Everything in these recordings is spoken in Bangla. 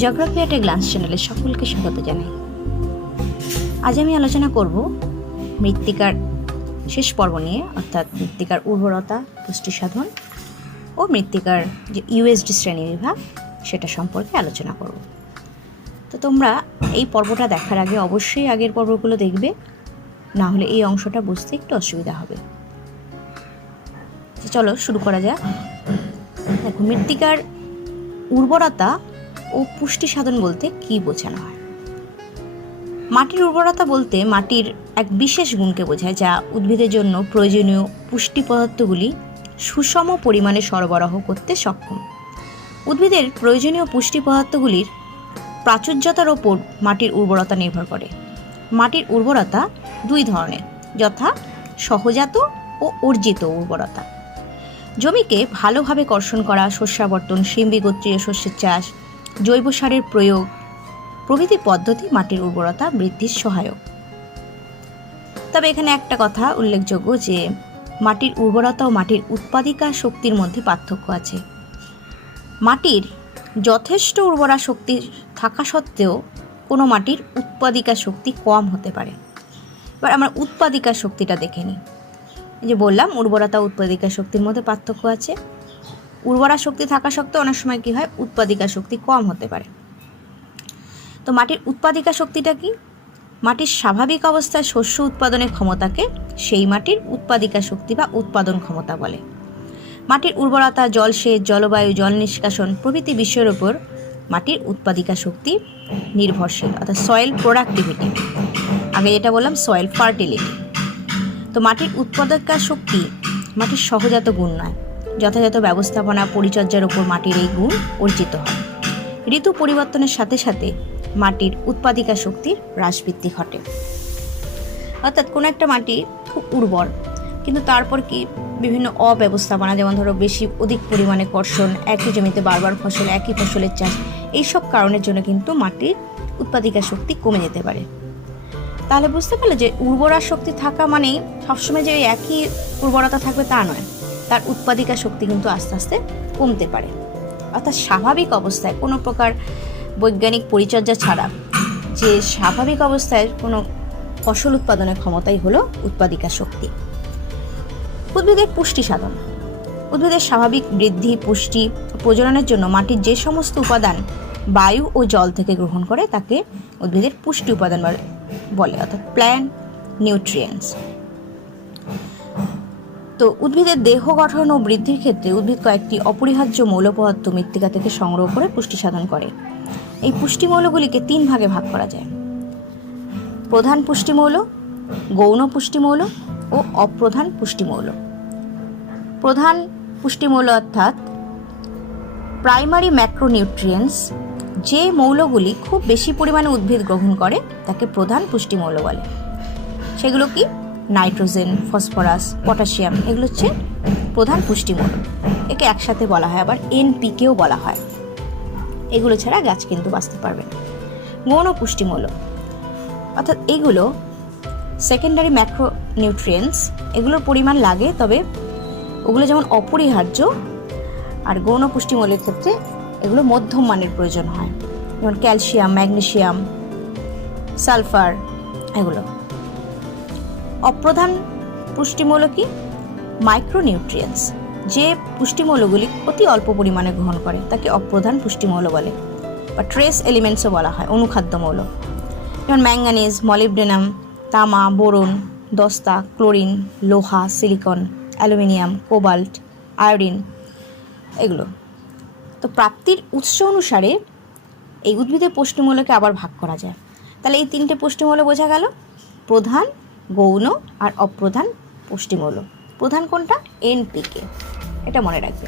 জিওগ্রাফি এট এ গ্লান্স চ্যানেলে সকলকে স্বাগত জানাই। আজ আমি আলোচনা করব মৃত্তিকার শেষ পর্ব নিয়ে, অর্থাৎ মৃত্তিকার উর্বরতা, পুষ্টি সাধন ও মৃত্তিকার যে ইউএসডি শ্রেণী বিভাগ সেটা সম্পর্কে আলোচনা করব। তো তোমরা এই পর্বটা দেখার আগে অবশ্যই আগের পর্বগুলো দেখবে, না হলে এই অংশটা বুঝতে একটু অসুবিধা হবে। তো চলো শুরু করা যাক। দেখো, মৃত্তিকার উর্বরতা ও পুষ্টি সাধন বলতে কি বোঝানো হয়? মাটির উর্বরতা বলতে মাটির এক বিশেষ গুণকে বোঝায় যা উদ্ভিদের জন্য প্রয়োজনীয় পুষ্টি পদার্থগুলি সুষম পরিমাণে সরবরাহ করতে সক্ষম। উদ্ভিদের প্রয়োজনীয় পুষ্টি পদার্থগুলির প্রাচুর্যতার ওপর মাটির উর্বরতা নির্ভর করে। মাটির উর্বরতা দুই ধরনের, যথা সহজাত ও অর্জিত উর্বরতা। জমিকে ভালোভাবে কর্ষণ করা, শস্যাবর্তন, শিম্বিগোত্রীয় শস্যের চাষ, জৈব সারের প্রয়োগ প্রভৃতি পদ্ধতি মাটির উর্বরতা বৃদ্ধির সহায়ক। তবে এখানে একটা কথা উল্লেখযোগ্য যে মাটির উর্বরতা ও মাটির উৎপাদিকা শক্তির মধ্যে পার্থক্য আছে। মাটির যথেষ্ট উর্বরা শক্তি থাকা সত্ত্বেও কোনো মাটির উৎপাদিকা শক্তি কম হতে পারে। এবার আমরা উৎপাদিকা শক্তিটা দেখে নিই। এই যে বললাম, উর্বরতা ও উৎপাদিকা শক্তির মধ্যে পার্থক্য আছে। উর্বরা শক্তি থাকা সত্ত্বেও অনেক সময় কী হয়, উৎপাদিকা শক্তি কম হতে পারে। তো মাটির উৎপাদিকা শক্তিটা কি? মাটির স্বাভাবিক অবস্থায় শস্য উৎপাদনের ক্ষমতাকে সেই মাটির উৎপাদিকা শক্তি বা উৎপাদন ক্ষমতা বলে। মাটির উর্বরতা, জলসেচ, জলবায়ু, জল নিষ্কাশন প্রভৃতি বিষয়ের উপর মাটির উৎপাদিকা শক্তি নির্ভরশীল, অর্থাৎ সয়েল প্রোডাক্টিভিটি। আগে যেটা বললাম সয়েল ফার্টিলিটি। তো মাটির উৎপাদিকা শক্তি মাটির সহজাত গুণ নয়, যথাযথ ব্যবস্থাপনা পরিচর্যার উপর মাটির এই গুণ অর্জিত হয়। ঋতু পরিবর্তনের সাথে সাথে মাটির উৎপাদিকা শক্তির হ্রাস বৃদ্ধি ঘটে। অর্থাৎ কোনো একটা মাটি খুব উর্বর, কিন্তু তারপর কি বিভিন্ন অব্যবস্থাপনা, যেমন ধরো অধিক পরিমাণে কর্ষণ, একই জমিতে বারবার ফসল, একই ফসলের চাষ, এইসব কারণের জন্য কিন্তু মাটির উৎপাদিকা শক্তি কমে যেতে পারে। তাহলে বুঝতে পারলে যে উর্বরা শক্তি থাকা মানেই সবসময় যে একই উর্বরতা থাকবে তা নয়, তার উৎপাদিকা শক্তি কিন্তু আস্তে আস্তে কমতে পারে। অর্থাৎ স্বাভাবিক অবস্থায় কোনো প্রকার বৈজ্ঞানিক পরিচর্যা ছাড়া যে স্বাভাবিক অবস্থায় কোনো ফসল উৎপাদনের ক্ষমতাই হলো উৎপাদিকা শক্তি। উদ্ভিদের পুষ্টি সাধন। উদ্ভিদের স্বাভাবিক বৃদ্ধি, পুষ্টি, প্রজননের জন্য মাটির যে সমস্ত উপাদান বায়ু ও জল থেকে গ্রহণ করে তাকে উদ্ভিদের পুষ্টি উপাদান বলে, অর্থাৎ প্ল্যান্ট নিউট্রিয়েন্টস। তো উদ্ভিদের দেহ গঠন ও বৃদ্ধির ক্ষেত্রে উদ্ভিদ কয়েকটি অপরিহার্য মৌল পদার্থ মৃত্তিকা থেকে সংগ্রহ করে পুষ্টি সাধন করে। এই পুষ্টি মৌলগুলিকে তিন ভাগে ভাগ করা যায়: প্রধান পুষ্টিমৌল, গৌণ পুষ্টিমৌল ও অপ্রধান পুষ্টিমৌল। প্রধান পুষ্টিমৌল অর্থাৎ প্রাইমারি ম্যাক্রোনিউট্রিয়েন্টস, যে মৌলগুলি খুব বেশি পরিমাণে উদ্ভিদ গ্রহণ করে তাকে প্রধান পুষ্টিমৌল বলে। সেগুলো কি? নাইট্রোজেন, ফসফরাস, পটাশিয়াম, এগুলো হচ্ছে প্রধান পুষ্টিমৌল। একে একসাথে বলা হয়, আবার এনপিকেও বলা হয়। এগুলো ছাড়া গাছ কিন্তু বাঁচতে পারবে না। গৌণ পুষ্টিমৌল অর্থাৎ এগুলো সেকেন্ডারি ম্যাক্রোনিউট্রিয়েন্টস, এগুলোর পরিমাণ লাগে, তবে ওগুলো যেমন অপরিহার্য, আর গৌণ পুষ্টিমৌলের ক্ষেত্রে এগুলো মধ্যম মানের প্রয়োজন হয়, যেমন ক্যালসিয়াম, ম্যাগনেসিয়াম, সালফার, এগুলো। অপ্রধান পুষ্টিমৌল কি? মাইক্রোনিউট্রিয়েন্টস, যে পুষ্টিমৌলগুলি অতি অল্প পরিমাণে গ্রহণ করে তাকে অপ্রধান পুষ্টিমৌল বলে, বা ট্রেস এলিমেন্টসও বলা হয়, অনুখাদ্য মৌল, যেমন ম্যাঙ্গানিজ, মলিবডেনাম, তামা, বোরন, দস্তা, ক্লোরিন, লোহা, সিলিকন, অ্যালুমিনিয়াম, কোবাল্ট, আয়োডিন, এগুলো। তো প্রাপ্তির উৎস অনুসারে এই উদ্ভিদের পুষ্টিমৌলকে আবার ভাগ করা যায়। তাহলে এই তিনটে পুষ্টিমৌল বোঝা গেল: প্রধান, গৌণ আর অপ্রধান পুষ্টিমৌল। প্রধান কোনটা? এনপিকে, এটা মনে রাখবে।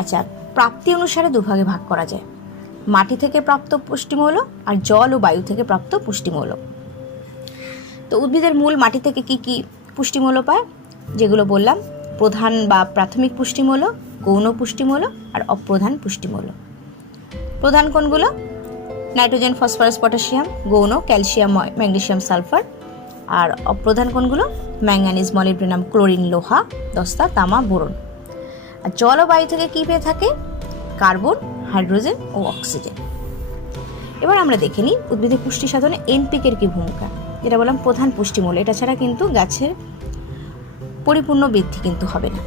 আচ্ছা, প্রাপ্তি অনুসারে দুভাগে ভাগ করা যায়: মাটি থেকে প্রাপ্ত পুষ্টিমৌল আর জল ও বায়ু থেকে প্রাপ্ত পুষ্টিমৌল। তো উদ্ভিদের মূল মাটি থেকে কি কি পুষ্টিমৌল পায়? যেগুলো বললাম, প্রধান বা প্রাথমিক পুষ্টিমৌল, গৌণ পুষ্টিমৌল আর অপ্রধান পুষ্টিমৌল। প্রধান কোনগুলো? Nitrogen, phosphorus, potassium. গৌণ ক্যালসিয়াম, ম্যাগনেসিয়াম, সালফার। আর অপ্রধান কোনগুলো? ম্যাঙ্গানিজ, মলিবডেনাম, ক্লোরিন, লোহা, দস্তা, তামা, বোরন। আর জল ও বায়ু থেকে কী পেয়ে থাকে? কার্বন, হাইড্রোজেন ও অক্সিজেন। এবার আমরা দেখে নিই উদ্ভিদের পুষ্টি সাধনে এনপিকের কী ভূমিকা। যেটা বললাম প্রধান পুষ্টিমূল্য, এটা ছাড়া কিন্তু গাছের পরিপূর্ণ বৃদ্ধি কিন্তু হবে না।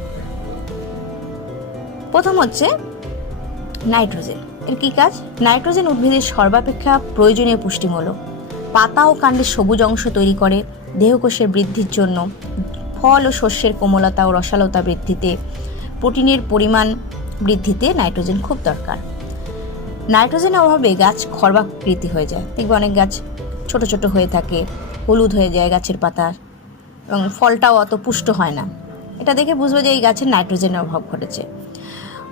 প্রথম হচ্ছে নাইট্রোজেন। এর কী কাজ? নাইট্রোজেন উদ্ভিদের সর্বাপেক্ষা প্রয়োজনীয় পুষ্টিমূল্য। পাতা ও কাণ্ডের সবুজ অংশ তৈরি করে, দেহকোষের বৃদ্ধির জন্য, ফল ও শস্যের কোমলতা ও রসালতা বৃদ্ধিতে, প্রোটিনের পরিমাণ বৃদ্ধিতে নাইট্রোজেন খুব দরকার। নাইট্রোজেনের অভাবে গাছ খর্বাকৃতি হয়ে যায়। দেখবে অনেক গাছ ছোট ছোট হয়ে থাকে, হলুদ হয়ে যায় গাছের পাতা, এবং ফলটাও অত পুষ্ট হয় না। এটা দেখে বুঝবে যে এই গাছের নাইট্রোজেনের অভাব ঘটেছে।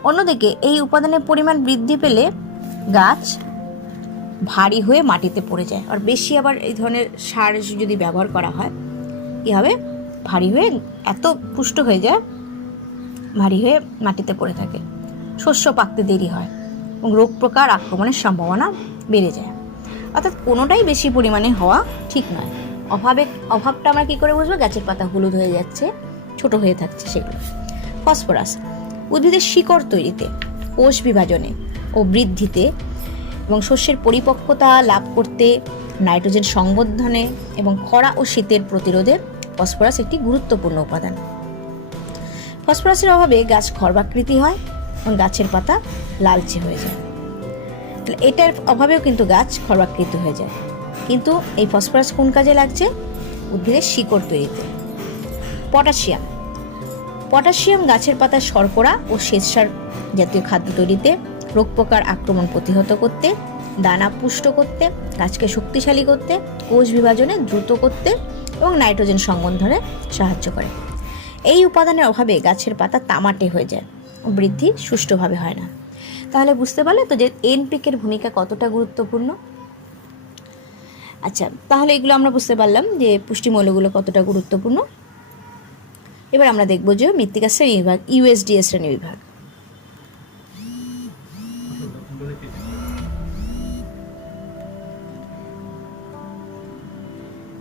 অন্যদিকে এই উপাদানের পরিমাণ বৃদ্ধি পেলে গাছ ভারী হয়ে মাটিতে পড়ে যায়। আর বেশি আবার এই ধরনের সার যদি ব্যবহার করা হয় কী হবে? ভারী হয়ে এত পুষ্ট হয়ে যায়, ভারী হয়ে মাটিতে পড়ে থাকে, শস্য পাকতে দেরি হয় এবং রোগ প্রকার আক্রমণের সম্ভাবনা বেড়ে যায়। অর্থাৎ কোনোটাই বেশি পরিমাণে হওয়া ঠিক নয়। অভাবটা আমরা কী করে বুঝবো? গাছের পাতা হলুদ হয়ে যাচ্ছে, ছোট হয়ে থাকছে সেগুলো। ফসফরাস উদ্ভিদের শিকড় তৈরিতে, কোষ বিভাজনে ও বৃদ্ধিতে এবং শস্যের পরিপক্কতা লাভ করতে, নাইট্রোজেন সংবর্ধনে এবং খরা ও শীতের প্রতিরোধে ফসফরাস একটি গুরুত্বপূর্ণ উপাদান। ফসফরাসের অভাবে গাছ খর্বাকৃতি হয় এবং গাছের পাতা লালচে হয়ে যায়। এটার অভাবেও কিন্তু গাছ খর্বাকৃতি হয়ে যায়। কিন্তু এই ফসফরাস কোন কাজে লাগছে? উদ্ভিদের শিকড় তৈরিতে। পটাশিয়াম গাছের পাতার শর্করা ও শ্বেতসার জাতীয় খাদ্য তৈরিতে, রোগ পোকার আক্রমণ প্রতিহত করতে, দানা পুষ্ট করতে, গাছকে শক্তিশালী করতে, কোষ বিভাজনে দ্রুত করতে এবং নাইট্রোজেন সংবর্ধনে সাহায্য করে। এই উপাদানের অভাবে গাছের পাতা তামাটে হয়ে যায় ও বৃদ্ধি সুষ্ঠুভাবে হয় না। তাহলে বুঝতে পারলে তো যে এনপিকের ভূমিকা কতটা গুরুত্বপূর্ণ। আচ্ছা, তাহলে এগুলো আমরা বুঝতে পারলাম যে পুষ্টিমূল্যগুলো কতটা গুরুত্বপূর্ণ। এবার আমরা দেখব যে মৃত্তিকা শ্রেণীবিভাগ, ইউএসডিএ শ্রেণীবিভাগ।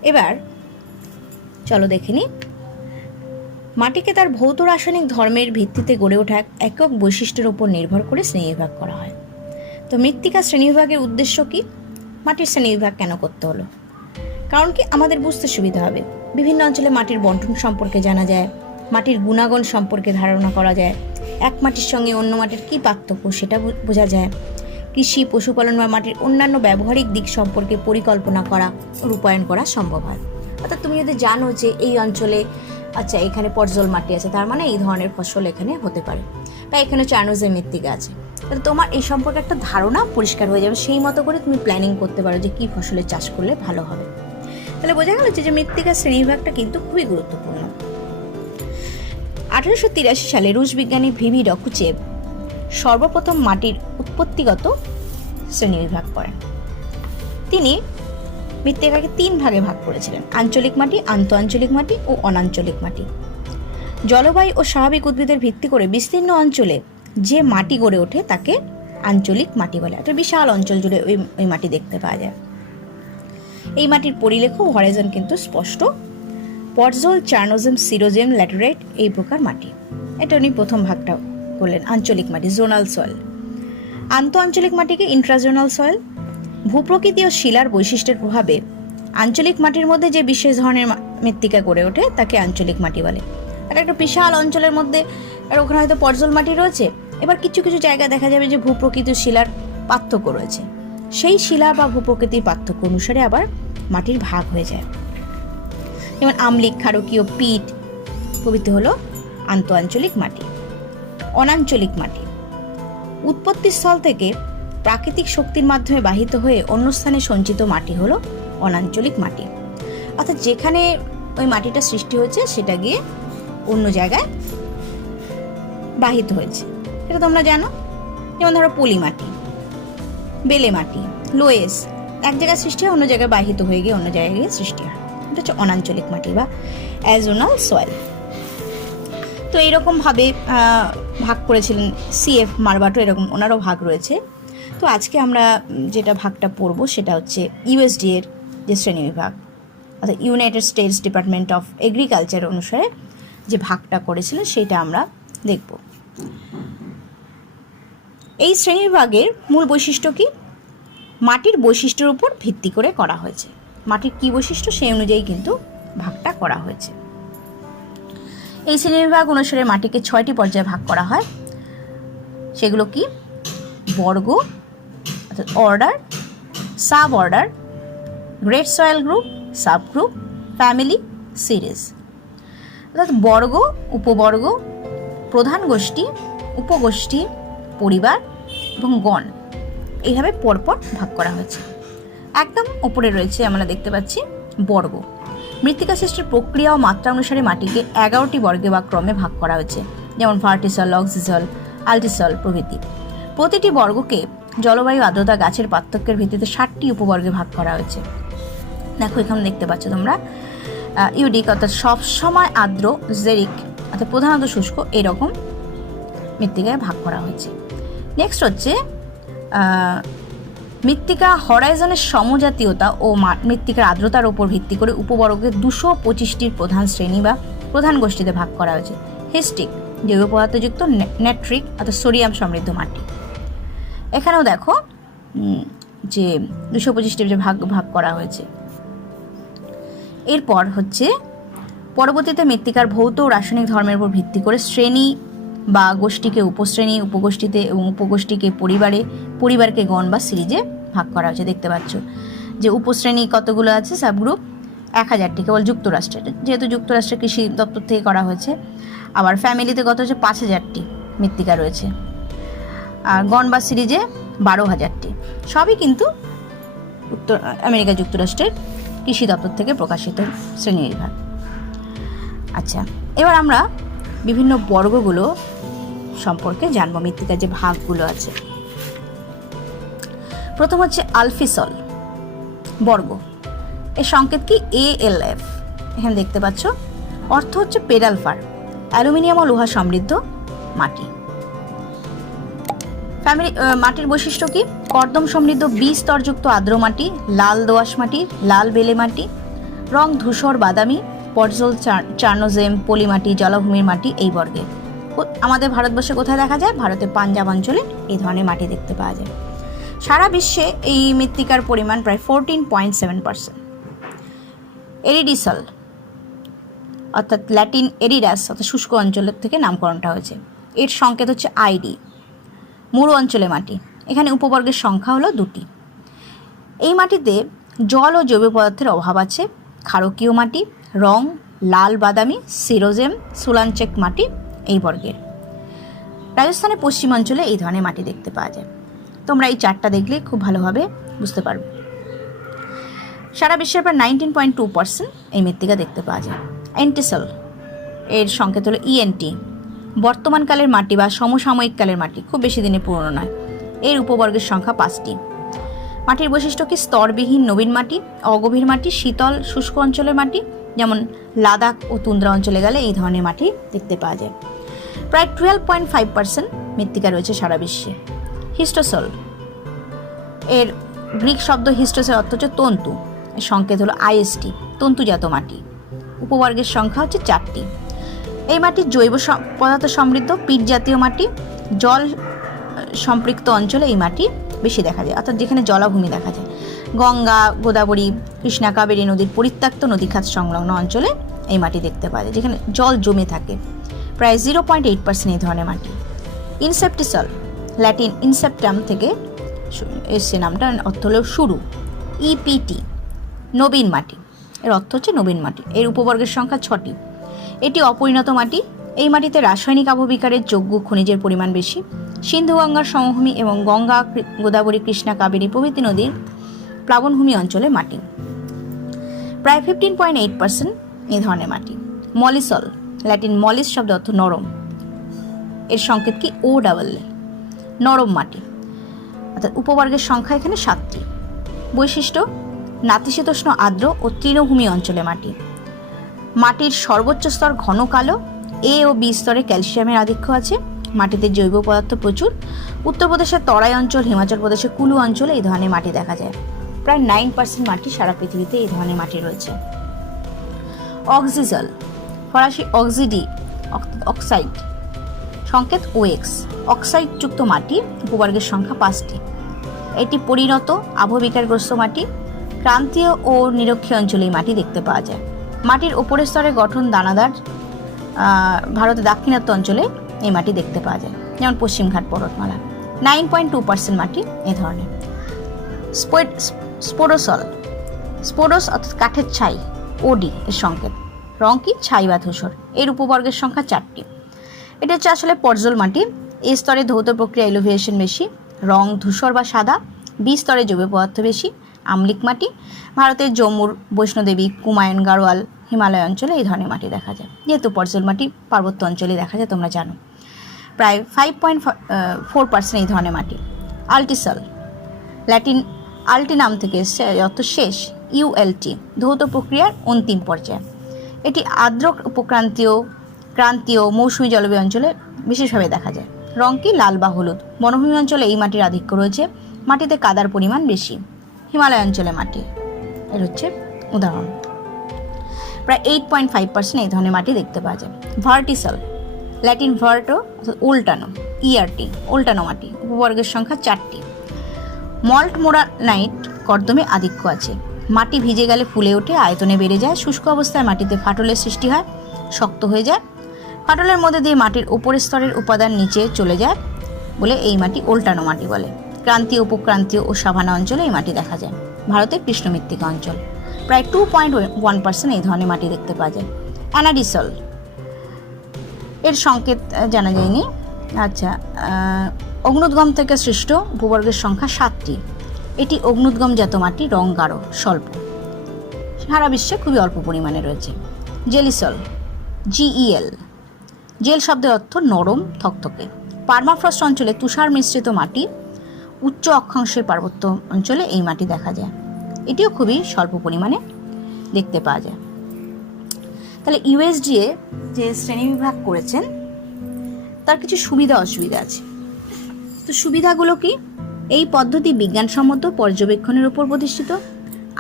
এবার চলো দেখে নিই। মাটিকে তার ভৌত রাসায়নিক ধর্মের ভিত্তিতে গড়ে ওঠা একক বৈশিষ্ট্যের উপর নির্ভর করে শ্রেণীবিভাগ করা হয়। তো মৃত্তিকা শ্রেণীবিভাগের উদ্দেশ্য কি? মাটির শ্রেণীবিভাগ কেন করতে হলো? কারণ কি আমাদের বুঝতে সুবিধা হবে। বিভিন্ন অঞ্চলে মাটির বন্টন সম্পর্কে জানা যায়, মাটির গুণাগুণ সম্পর্কে ধারণা করা যায়, এক মাটির সঙ্গে অন্য মাটির কী পার্থক্য সেটা বোঝা যায়। কৃষি, পশুপালন বা মাটির অন্যান্য ব্যবহারিক দিক সম্পর্কে পরিকল্পনা করা ও রূপায়ণ করা সম্ভব হয়। অর্থাৎ তুমি যদি জানো যে এই অঞ্চলে আচ্ছা এখানে পর্জল মাটি আছে, তার মানে এই ধরনের ফসল এখানে হতে পারে, বা এখানে চায়নোজের মৃত্তিকা আছে, তাহলে তোমার এই সম্পর্কে একটা ধারণা পরিষ্কার হয়ে যাবে। সেই মতো করে তুমি প্ল্যানিং করতে পারো যে কী ফসলের চাষ করলে ভালো হবে। তাহলে বোঝা গেল যে মৃত্তিকা শ্রেণীবিভাগটা কিন্তু খুবই গুরুত্বপূর্ণ। 1883 সালে রুশ বিজ্ঞানী ভিভি ডকুচেভ সর্বপ্রথম মাটির উৎপত্তিগত শ্রেণীবিভাগ করেন। তিনি মৃত্তিকাকে 3 ভাগে ভাগ করেছিলেন: আঞ্চলিক মাটি, আন্তঃআঞ্চলিক মাটি ও অনাঞ্চলিক মাটি। জলবায়ু ও স্বাভাবিক উদ্ভিদের ভিত্তি করে বিস্তীর্ণ অঞ্চলে যে মাটি গড়ে ওঠে তাকে আঞ্চলিক মাটি বলে। একটা বিশাল অঞ্চল জুড়ে ওই মাটি দেখতে পাওয়া যায়। এই মাটির পরিলেখ ও হরাইজন কিন্তু স্পষ্ট। পর্জল, চার্নোজেম, সিরোজেম, ল্যাটেরাইট এই প্রকার মাটি। এটা উনি প্রথম ভাগটা করলেন, আঞ্চলিক মাটি, জোনাল সয়েল। আন্তঃআঞ্চলিক মাটিকে ইন্ট্রাজোনাল সয়েল। ভূপ্রকৃতি ও শিলার বৈশিষ্ট্যের প্রভাবে আঞ্চলিক মাটির মধ্যে যে বিশেষ ধরনের মৃত্তিকা গড়ে ওঠে তাকে আঞ্চলিক মাটি বলে। আর একটা বিশাল অঞ্চলের মধ্যে আর ওখানে হয়তো পর্জল মাটি রয়েছে, এবার কিছু কিছু জায়গায় দেখা যাবে যে ভূপ্রকৃতি ও শিলার পার্থক্য রয়েছে, সেই শিলা বা ভূপ্রকৃতির পার্থক্য অনুসারে আবার মাটির ভাগ হয়ে যায়। যেমন আম্লিক, ক্ষারকীয়, পিট প্রভৃতি হলো আন্তঃআঞ্চলিক মাটি। অনাঞ্চলিক মাটি উৎপত্তিস্থল থেকে প্রাকৃতিক শক্তির মাধ্যমে বাহিত হয়ে অন্য স্থানে সঞ্চিত মাটি হলো অনাঞ্চলিক মাটি। অর্থাৎ যেখানে ওই মাটিটা সৃষ্টি হয়েছে সেটা গিয়ে অন্য জায়গায় বাহিত হয়েছে, এটা তোমরা জানো। যেমন ধরো পলি মাটি, বেলে মাটি, লোয়েস, এক জায়গায় সৃষ্টি হয় অন্য জায়গায় বাহিত হয়ে গিয়ে অন্য জায়গায় গিয়ে সৃষ্টি হয়, এটা হচ্ছে অনাঞ্চলিক মাটি বা অ্যাজোনাল সয়েল। তো এইরকমভাবে ভাগ করেছিলেন সিএফ মারবাটো, এরকম ওনারও ভাগ রয়েছে। তো আজকে আমরা যেটা ভাগটা পড়ব সেটা হচ্ছে ইউএসডি এর যে শ্রেণীবিভাগ, অর্থাৎ United states department of agriculture অনুসারে যে ভাগটা করেছিলেন সেটা আমরা দেখব। এই শ্রেণীবিভাগের মূল বৈশিষ্ট্য কি? মাটির বৈশিষ্ট্যের উপর ভিত্তি করে করা হয়েছে। মাটির কী বৈশিষ্ট্য সেই অনুযায়ী কিন্তু ভাগটা করা হয়েছে। এই শ্রেণীবিভাগ অনুসারে মাটিকে 6টি পর্যায়ে ভাগ করা হয়। সেগুলো কি? বর্গ অর্থাৎ order, sub order, great soil group, sub group, family, series. অর্থাৎ বর্গ, উপবর্গ, প্রধান গোষ্ঠী, উপগোষ্ঠী, পরিবার এবং গণ, এইভাবে পরপর ভাগ করা হয়েছে। একদম ওপরে রয়েছে আমরা দেখতে পাচ্ছি বর্গ। মৃত্তিকা সৃষ্টির প্রক্রিয়া ও মাত্রা অনুসারে মাটিকে 11টি বর্গে বা ক্রমে ভাগ করা হয়েছে, যেমন ভার্টিসল, অক্সিসল, আল্টিসল প্রভৃতি। প্রতিটি বর্গকে জলবায়ু, আর্দ্রতা, গাছের পার্থক্যের ভিত্তিতে 7টি উপবর্গে ভাগ করা হয়েছে। দেখো এখানে দেখতে পাচ্ছ তোমরা ইউডিক অর্থাৎ সবসময় আর্দ্র, জেরিক অর্থাৎ প্রধানত শুষ্ক, এরকম মৃত্তিকায় ভাগ করা হয়েছে। নেক্সট হচ্ছে মৃত্তিকা হরাইজনের সমজাতীয়তা ও মৃত্তিকার আর্দ্রতার উপর ভিত্তি করে উপবর্গকে 225টির প্রধান শ্রেণী বা প্রধান গোষ্ঠীতে ভাগ করা হয়েছে। হিস্টিক, জৈব পদার্থযুক্ত, নেট্রিক অর্থাৎ সোডিয়াম সমৃদ্ধ মাটি। এখানেও দেখো যে 225টি যে ভাগ করা হয়েছে। এরপর হচ্ছে পরবর্তীতে মৃত্তিকার ভৌত ও রাসায়নিক ধর্মের উপর ভিত্তি করে শ্রেণী বা গোষ্ঠীকে উপশ্রেণী, উপগোষ্ঠীতে এবং উপগোষ্ঠীকে পরিবারে, পরিবারকে গণ বা সিরিজে ভাগ করা হয়েছে। দেখতে পাচ্ছ যে উপশ্রেণী কতগুলো আছে, সাবগ্রুপ 1000টি, কেবল যুক্তরাষ্ট্রের, যেহেতু যুক্তরাষ্ট্রের কৃষি দপ্তর থেকে করা হয়েছে। আবার ফ্যামিলিতে কত হচ্ছে 5000টি মৃত্তিকা রয়েছে, আর গণ বা সিরিজে 12000টি। সবই কিন্তু আমেরিকা যুক্তরাষ্ট্রের কৃষি দপ্তর থেকে প্রকাশিত শ্রেণীবিভাগ। আচ্ছা, এবার আমরা বিভিন্ন বর্গগুলো সম্পর্কে জানবো, মৃত্তিকার যে ভাগগুলো আছে। প্রথম হচ্ছে আলফিসল বর্গ। এর সংকেত কি? ALF। এখানে দেখতে পাচ্ছ, অর্থ হচ্ছে পেডালফার, অ্যালুমিনিয়াম ও লোহা সমৃদ্ধ মাটি। মাটির বৈশিষ্ট্য কি? কর্দম সমৃদ্ধ বিস্তরযুক্ত আর্দ্র মাটি, লাল দোআঁশ মাটি, লাল বেলে মাটি, রং ধূসর বাদামি, পর্জল, চার্নোজেম, পলিমাটি, জলাভূমির মাটি এই বর্গে। আমাদের ভারতবর্ষে কোথায় দেখা যায়? ভারতের পাঞ্জাব অঞ্চলে এই ধরনের মাটি দেখতে পাওয়া যায়। সারা বিশ্বে এই মৃত্তিকার পরিমাণ প্রায় 14.7%। এরিডিসল অর্থাৎ ল্যাটিন এরিডাস অর্থাৎ শুষ্ক অঞ্চলের থেকে নামকরণটা হয়েছে। এর সংকেত হচ্ছে ID। মরু অঞ্চলে মাটি, এখানে উপবর্গের সংখ্যা হলো 2টি। এই মাটিতে জল ও জৈব পদার্থের অভাব আছে। ক্ষারকীয় মাটি, রং লাল বাদামি, সিরোজেম, সুলানচেক মাটি এই বর্গের। রাজস্থানের পশ্চিমাঞ্চলে এই ধরনের মাটি দেখতে পাওয়া যায়। তোমরা এই চারটা দেখলে খুব ভালোভাবে বুঝতে পারবে। সারা বিশ্বের প্রায় 19.2% এই মৃত্তিকা দেখতে পাওয়া যায়। এন্টিসল, এর সংকেত হলো ENT। বর্তমানকালের মাটি বা সমসাময়িক কালের মাটি, খুব বেশি দিনে পুরনো নয়। এর উপবর্গের সংখ্যা 5টি। মাটির বৈশিষ্ট্য কি? স্তরবিহীন নবীন মাটি, অগভীর মাটি, শীতল শুষ্ক অঞ্চলের মাটি, যেমন লাদাখ ও তুন্দ্রা অঞ্চলে গেলে এই ধরনের মাটি দেখতে পাওয়া যায়। প্রায় 12.5% মৃত্তিকা রয়েছে সারা বিশ্বে। হিস্টোসল, এর গ্রিক শব্দ হিস্টোসের অর্থ হচ্ছে তন্তু, এর সংকেত হলো IST, তন্তুজাত মাটি। উপবর্গের সংখ্যা হচ্ছে 4টি। এই মাটি জৈব পদার্থ সমৃদ্ধ, পিট জাতীয় মাটি। জল সম্পৃক্ত অঞ্চলে এই মাটি বেশি দেখা যায়, অর্থাৎ যেখানে জলাভূমি দেখা যায়। গঙ্গা, গোদাবরী, কৃষ্ণা, কাবেরী নদীর পরিত্যক্ত নদীখাত সংলগ্ন অঞ্চলে এই মাটি দেখতে পাওয়া যায়, যেখানে জল জমে থাকে। প্রায় 0.8% এই ধরনের মাটি। ইনসেপ্টিসল, ল্যাটিন ইনসেপ্টাম থেকে এসছে নামটা, অর্থ হলো শুরু। EPT, নবীন মাটি, এর অর্থ হচ্ছে নবীন মাটি। এর উপবর্গের সংখ্যা 6টি। এটি অপরিণত মাটি। এই মাটিতে রাসায়নিক আবহবিকারের যোগ্য খনিজের পরিমাণ বেশি। সিন্ধু গঙ্গার সমভূমি এবং গঙ্গা, গোদাবরী, কৃষ্ণা, কাবেরী প্রভৃতি নদীর প্লাবনভূমি অঞ্চলে মাটি। প্রায় 15.8% এই ধরনের মাটি। মলিসল, ল্যাটিন মলিস শব্দ অর্থ নরম, এর সংকেত কি? OLL, নরম মাটি। অর্থাৎ উপবর্গের সংখ্যা এখানে 7টি। বৈশিষ্ট্য: নাতিশীতোষ্ণ আর্দ্র ও তৃণভূমি অঞ্চলে মাটি। মাটির সর্বোচ্চ স্তর ঘন কালো। A ও B স্তরে ক্যালসিয়ামের আধিক্য আছে। মাটিতে জৈব পদার্থ প্রচুর। উত্তরপ্রদেশের তরাই অঞ্চল, হিমাচল প্রদেশের কুলু অঞ্চলে এই ধরনের মাটি দেখা যায়। প্রায় 9% মাটি সারা পৃথিবীতে এই ধরনের মাটি রয়েছে। অক্সিজল, ফরাসি অক্সিডি এটি পরিণত আবহবিকারগ্রস্ত মাটি। ক্রান্তীয় ও নিরক্ষীয় অঞ্চলে এই মাটি দেখতে পাওয়া যায়। মাটির উপরের স্তরের গঠন দানাদার। ভারতের দাক্ষিণাত্য অঞ্চলে এই মাটি দেখতে পাওয়া যায়, যেমন পশ্চিমঘাট পর্বতমালা। 9.2% মাটি এ ধরনের। স্পোডোসল, স্পোডোস অর্থাৎ কাঠের ছাই, ওডি এর সংকেত। রং কি? ছাই বা ধূসর। এর উপবর্গের সংখ্যা 4টি। এটা হচ্ছে আসলে পর্জল মাটি। এ স্তরে ধৌত প্রক্রিয়া এলোভিয়েশন বেশি, রং ধূসর বা সাদা। বি স্তরে জৈব পদার্থ বেশি, আমলিক মাটি। ভারতের জম্মুর বৈষ্ণোদেবী, কুমায়ুন, গাড়োয়াল, হিমালয় অঞ্চলে এই ধরনের মাটি দেখা যায়। যেহেতু পর্জল মাটি পার্বত্য অঞ্চলে দেখা যায়, তোমরা জানো। প্রায় 5.4% এই ধরনের মাটি। আল্টিসল, ল্যাটিন আল্টি নাম থেকে এসছে, অর্থ শেষ। ইউএলটি, ধৌত প্রক্রিয়ার অন্তিম পর্যায়ে। এটি আর্দ্র উপক্রান্তীয়, ক্রান্তীয়, মৌসুমী জলবায়ু অঞ্চলে বিশেষভাবে দেখা যায়। রং কি? লাল বা হলুদ। বনভূমি অঞ্চলে এই মাটির আধিক্য রয়েছে। মাটিতে কাদার পরিমাণ বেশি। হিমালয় অঞ্চলে মাটি এর হচ্ছে উদাহরণ। প্রায় 8.5% এই ধরনের মাটি দেখতে পাওয়া যায়। ভার্টিসল, ল্যাটিন ভার্টো উল্টানো, ইআরটি উল্টানো মাটি। উপবর্গের সংখ্যা 4টি। মল্ট মোরানাইট কর্দমে আধিক্য আছে। মাটি ভিজে গেলে ফুলে ওঠে, আয়তনে বেড়ে যায়। শুষ্ক অবস্থায় মাটিতে ফাটলের সৃষ্টি হয়, শক্ত হয়ে যায়। ফাটলের মধ্যে দিয়ে মাটির উপরের স্তরের উপাদান নিচে চলে যায় বলে এই মাটি উল্টানো মাটি বলে। ক্রান্তীয়, উপক্রান্তীয় ও সাভানা অঞ্চলে এই মাটি দেখা যায়। ভারতের কৃষ্ণমৃত্তিকা অঞ্চল প্রায় 2.1% এই ধরনের মাটি দেখতে পাওয়া যায়। অ্যানাডিসল, এর সংকেত জানা যায়নি। আচ্ছা, অগ্নুদ্গম থেকে সৃষ্ট। ভূবর্গের সংখ্যা 7টি। এটি অগ্নুদ্গমজাত মাটি, রং গাঢ়, স্বল্প। সারা বিশ্বে খুবই অল্প পরিমাণে রয়েছে। জেলিসল, জিইএল, জেল শব্দের অর্থ নরম, থকথকে। পার্মাফ্রস্ট অঞ্চলে তুষার মিশ্রিত মাটি। উচ্চ অক্ষাংশের পার্বত্য অঞ্চলে এই মাটি দেখা যায়। এটিও খুবই স্বল্প পরিমাণে দেখতে পাওয়া যায়। তাহলে ইউএসডিএ যে শ্রেণীবিভাগ করেছেন তার কিছু সুবিধা অসুবিধা আছে। তো সুবিধাগুলো কি? এই পদ্ধতি বিজ্ঞানসম্মত পর্যবেক্ষণের উপর প্রতিষ্ঠিত।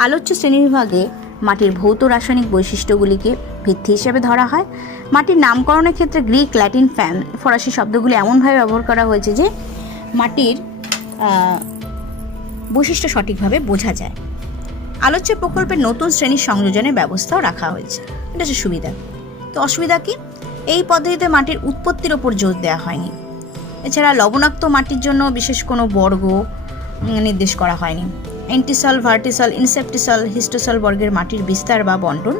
আলোচ্য শ্রেণীবিভাগে মাটির ভৌত রাসায়নিক বৈশিষ্ট্যগুলিকে ভিত্তি হিসেবে ধরা হয়। মাটির নামকরণের ক্ষেত্রে গ্রিক, ল্যাটিন, ফরাসি শব্দগুলি এমনভাবে ব্যবহার করা হয়েছে যে মাটির বৈশিষ্ট্য সঠিকভাবে বোঝা যায়। আলোচ্য প্রকল্পে নতুন শ্রেণীর সংযোজনের ব্যবস্থাও রাখা হয়েছে। এটা হচ্ছে সুবিধা। তো অসুবিধা কি? এই পদ্ধতিতে মাটির উৎপত্তির ওপর জোর দেওয়া হয়নি। এছাড়া লবণাক্ত মাটির জন্য বিশেষ কোনো বর্গ নির্দেশ করা হয়নি। এন্টিসল, ভার্টিসল, ইনসেপ্টিসল, হিস্টোসল বর্গের মাটির বিস্তার বা বন্টন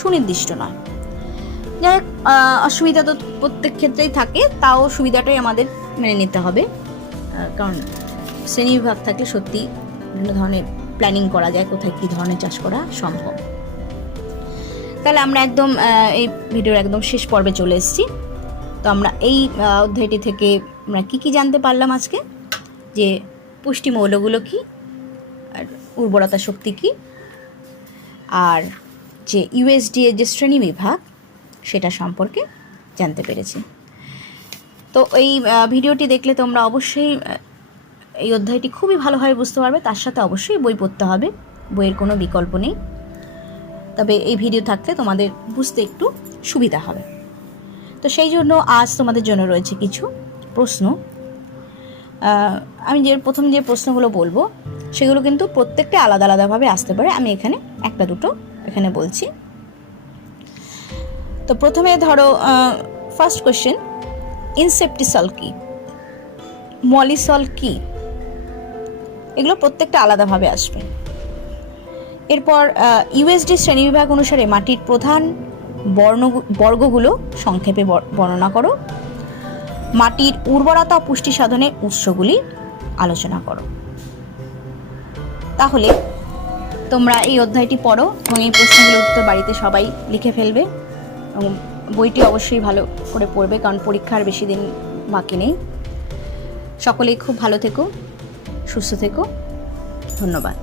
সুনির্দিষ্ট নয়। যাই হোক, অসুবিধা তো প্রত্যেক ক্ষেত্রেই থাকে, তাও সুবিধাটাই আমাদের মেনে নিতে হবে। কারণ শ্রেণীবিভাগ থাকলে সত্যি বিভিন্ন ধরনের প্ল্যানিং করা যায়, কোথায় কী ধরনের চাষ করা সম্ভব। তাহলে আমরা একদম এই ভিডিওর একদম শেষ পর্বে চলে এসেছি। তো আমরা এই অধ্যায়টি থেকে আমরা কী কী জানতে পারলাম আজকে, যে পুষ্টি মৌলগুলো কী, আর উর্বরতা শক্তি কী, আর যে ইউএসডিএ যে শ্রেণীবিভাগ সেটা সম্পর্কে জানতে পেরেছি। তো এই ভিডিওটি দেখলে তোমরা অবশ্যই এই অধ্যায়টি খুবই ভালোভাবে বুঝতে পারবে। তার সাথে অবশ্যই বই পড়তে হবে, বইয়ের কোনো বিকল্প নেই। তবে এই ভিডিও থাকলে তোমাদের বুঝতে একটু সুবিধা হবে। তো সেই জন্য আজ তোমাদের জন্য রয়েছে কিছু প্রশ্ন। আমি প্রথম যে প্রশ্নগুলো বলবো সেগুলো কিন্তু প্রত্যেকটা আলাদা আলাদাভাবে আসতে পারে। আমি এখানে একটা দুটো এখানে বলছি। তো প্রথমে ধরো ফার্স্ট কোয়েশ্চেন, ইনসেপ্টিসল কি, মলিসল কি, এগুলো প্রত্যেকটা আলাদাভাবে আসবে। এরপর ইউএসডি শ্রেণীবিভাগ অনুসারে মাটির প্রধান বর্গগুলো সংক্ষেপে বর্ণনা করো। মাটির উর্বরতা পুষ্টি সাধনের উৎসগুলি আলোচনা করো। তাহলে তোমরা এই অধ্যায়টি পড়ো এবং এই প্রশ্নগুলোর উত্তর বাড়িতে সবাই লিখে ফেলবে এবং বইটি অবশ্যই ভালো করে পড়বে, কারণ পরীক্ষার বেশি দিন বাকি নেই। সকলেই খুব ভালো থেকো, সুস্থ থেকো। ধন্যবাদ।